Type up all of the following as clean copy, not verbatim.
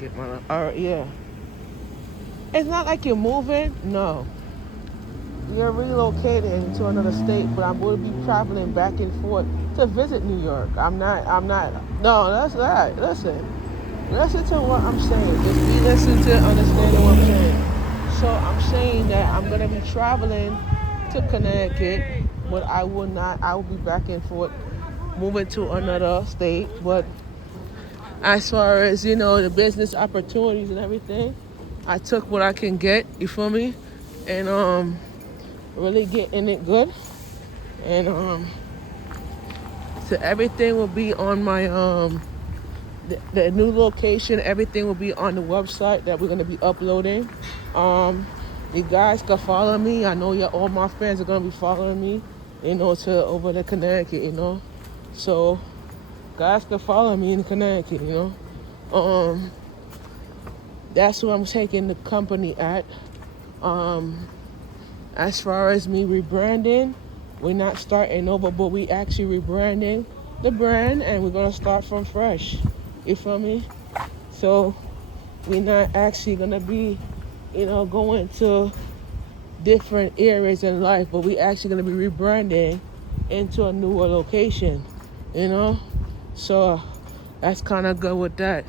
Connecticut, man. Yeah. It's not like you're moving. No. You're relocating to another state, but I'm going to be traveling back and forth to visit New York. I'm not. No, that's that. Listen to what I'm saying. Just be listening to understanding what I'm saying. So I'm saying that I'm going to be traveling to Connecticut, but I will not. I will be back and forth, moving to another state. But as far as the business opportunities and everything, I took what I can get. You feel me? And really getting it good. And so everything will be on my the new location. Everything will be on the website that we're gonna be uploading. Um, you guys can follow me. I know all my fans are gonna be following me. To over to Connecticut. So guys can follow me in Connecticut. That's where I'm taking the company at. As far as me rebranding, we're not starting over, but we actually rebranding the brand, and we're gonna start from fresh. You feel me? So we're not actually gonna be, going to different areas in life, but we actually gonna be rebranding into a newer location. So that's kind of good with that.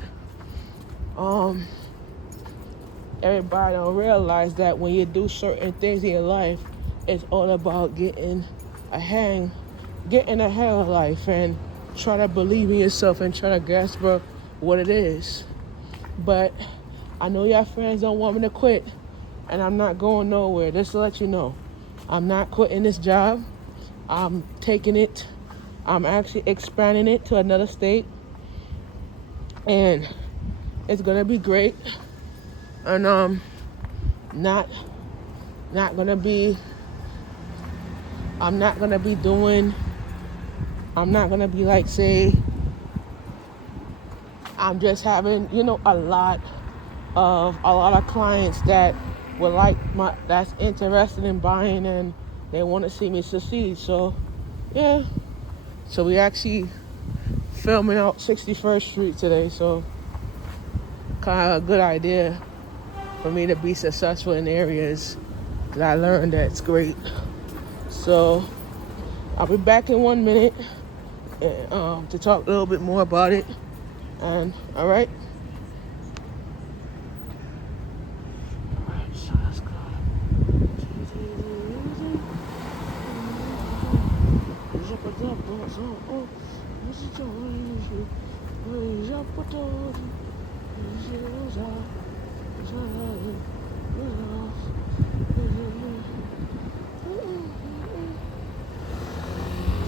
Everybody don't realize that when you do certain things in your life, it's all about getting ahead of life, and try to believe in yourself and try to grasp what it is. But I know your friends don't want me to quit, and I'm not going nowhere. Just to let you know, I'm not quitting this job. I'm taking it. I'm actually expanding it to another state, and it's gonna be great. And not gonna be. I'm not gonna be doing. I'm not gonna be like, say, I'm just having a lot of clients that that's interested in buying, and they want to see me succeed. So yeah. So we actually filming out 61st Street today. So kind of a good idea for me to be successful in areas that I learned that's great. So I'll be back in 1 minute to talk a little bit more about it. And all right. So let's go.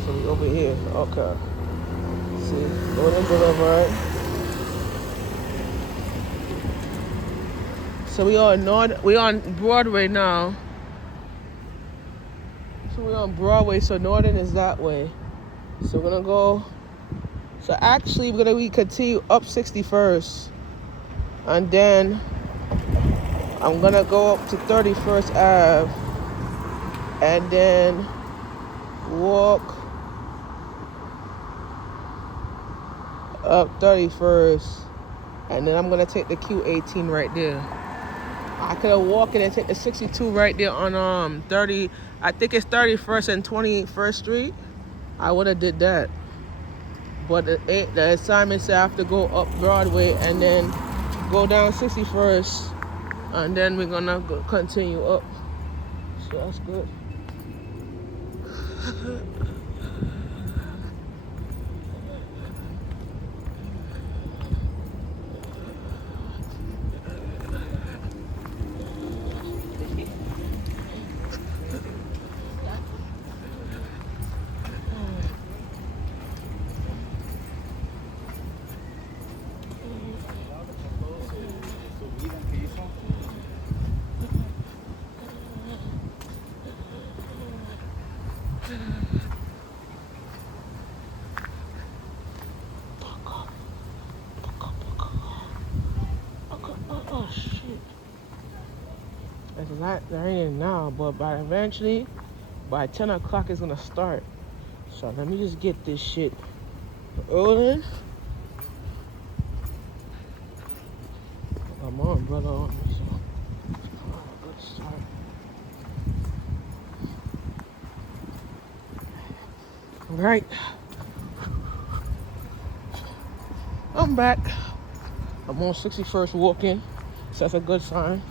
So we over here. Okay. See, Northern Boulevard. So we on Broadway now. So we're on Broadway. So Northern is that way. So we're gonna go. So actually, we continue up 61st, and then I'm gonna go up to 31st Ave, and then walk up 31st, and then I'm gonna take the Q18 right there. I could have walked and take the 62 right there on 30. I think it's 31st and 21st Street. I would have did that, but the assignment said I have to go up Broadway and then go down 61st, and then we're gonna continue up. So that's good. Oh shit. It's not raining now, but by 10 o'clock it's gonna start. So let me just get this shit rolling. Come on, brother. So, good start. All right. I'm back. I'm on 61st walking, so that's a good sign.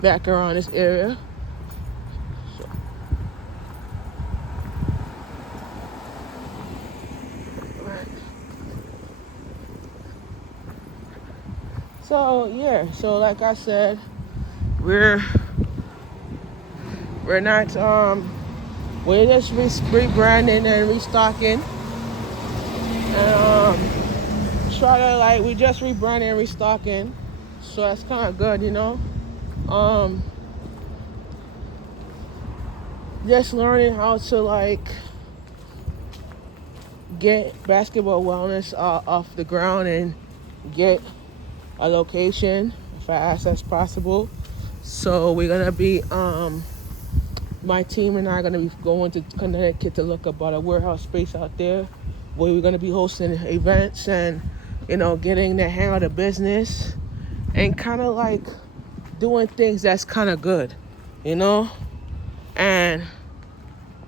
Back around this area. So, right. So yeah, so like I said, we're not we're just rebranding and restocking, and try to like we just rebranding and restocking, so that's kind of good, you know. Just learning how to like get basketball wellness off the ground and get a location fast as possible. So we're gonna be my team and I are gonna be going to Connecticut to look about a warehouse space out there where we're gonna be hosting events and getting the hang of the business and kind of like doing things that's kind of good, and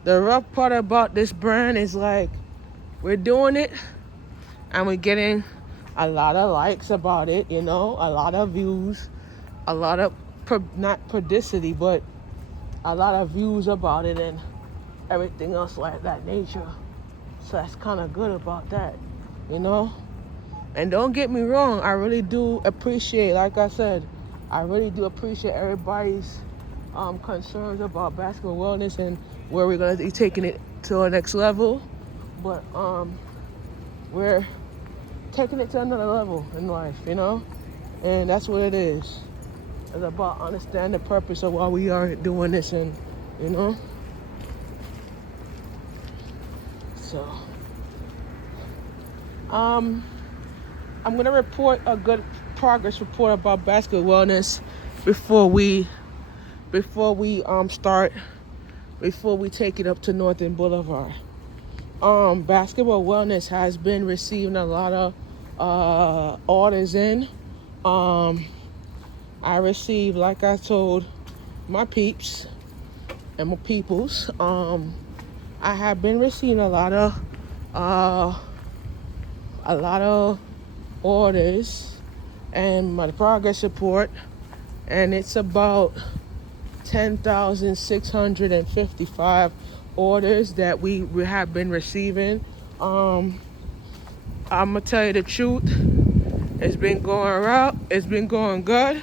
the rough part about this brand is like we're doing it and we're getting a lot of likes about it, a lot of views, a lot of not publicity, but a lot of views about it and everything else like that nature. So that's kind of good about that, And don't get me wrong, I really do appreciate, like I said, I really do appreciate everybody's concerns about basketball wellness and where we're going to be taking it to the next level. But we're taking it to another level in life, And that's what it is. It's about understanding the purpose of why we are doing this and, So, I'm going to report a good progress report about basketball wellness before we take it up to Northern Boulevard. Basketball wellness has been receiving a lot of orders in. I received, like I told my peeps and my peoples, I have been receiving a lot of orders and my progress report, and it's about 10,655 orders that we have been receiving. I'm gonna tell you the truth. It's been going good.